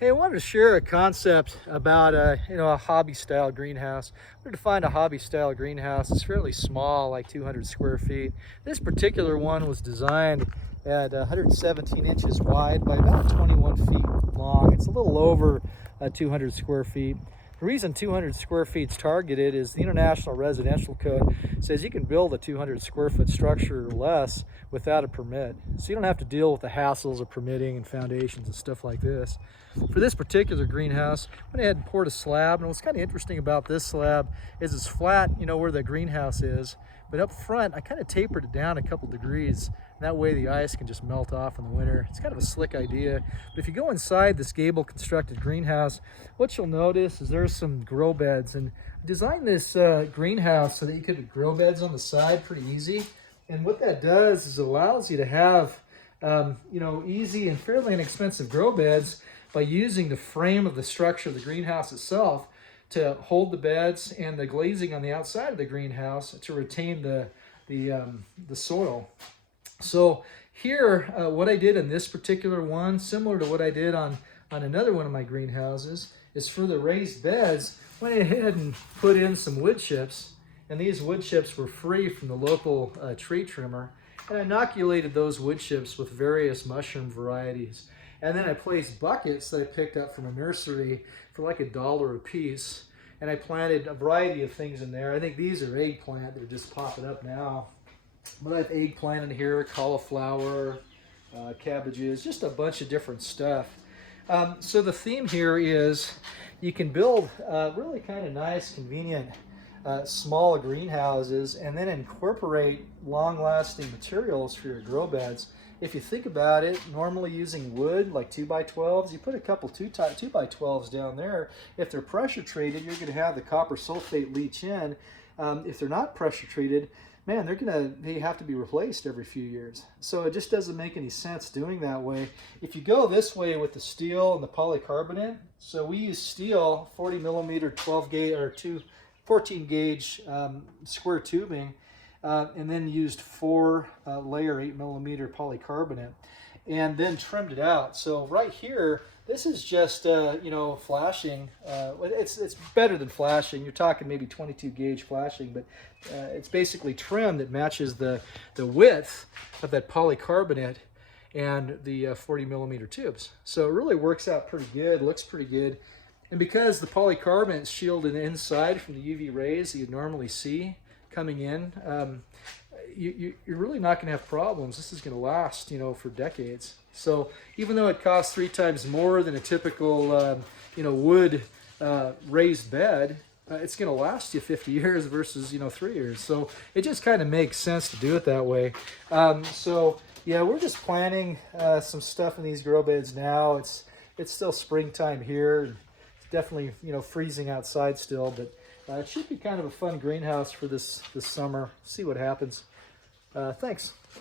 Hey, I wanted to share a concept about a hobby-style greenhouse. We're to find a hobby-style greenhouse. It's fairly small, like 200 square feet. This particular one was designed at 117 inches wide by about 21 feet long. It's a little over 200 square feet. The reason 200 square feet is targeted is the International Residential Code says you can build a 200 square foot structure or less without a permit. So you don't have to deal with the hassles of permitting and foundations and stuff like this. For this particular greenhouse, I went ahead and poured a slab, and what's kind of interesting about this slab is it's flat, where the greenhouse is, but up front, I kind of tapered it down a couple degrees. That way the ice can just melt off in the winter. It's kind of a slick idea. But if you go inside this gable constructed greenhouse, what you'll notice is there's some grow beds. And I designed this greenhouse so that you could grow beds on the side pretty easy. And what that does is it allows you to have easy and fairly inexpensive grow beds by using the frame of the structure of the greenhouse itself to hold the beds and the glazing on the outside of the greenhouse to retain the soil. So here, what I did in this particular one, similar to what I did on another one of my greenhouses, is for the raised beds, went ahead and put in some wood chips, and these wood chips were free from the local tree trimmer, and I inoculated those wood chips with various mushroom varieties. And then I placed buckets that I picked up from a nursery for like $1 a piece, and I planted a variety of things in there. I think these are eggplant, they're just popping up now. But I have eggplant in here, cauliflower, cabbages, just a bunch of different stuff. So the theme here is you can build really kind of nice, convenient, small greenhouses and then incorporate long-lasting materials for your grow beds. If you think about it, normally using wood, like 2x12s, you put a couple 2x12s down there. If they're pressure treated, you're going to have the copper sulfate leach in. If they're not pressure treated, man, they have to be replaced every few years. So it just doesn't make any sense doing that way. If you go this way with the steel and the polycarbonate, so we use steel, 40 millimeter 12 gauge or 14 gauge square tubing, and then used 4-layer 8 millimeter polycarbonate, and then trimmed it out. So right here, this is just flashing. It's better than flashing. You're talking maybe 22 gauge flashing, but it's basically trim that matches the width of that polycarbonate and the 40 millimeter tubes. So it really works out pretty good, looks pretty good. And because the polycarbonate is shielded inside from the UV rays that you normally see coming in, you're really not going to have problems. This is going to last, for decades. So even though it costs 3 times more than a typical, wood raised bed, it's going to last you 50 years versus, 3 years. So it just kind of makes sense to do it that way. So yeah, we're just planting some stuff in these grow beds now. It's still springtime here. It's definitely, freezing outside still, but it should be kind of a fun greenhouse for this summer. See what happens. Thanks.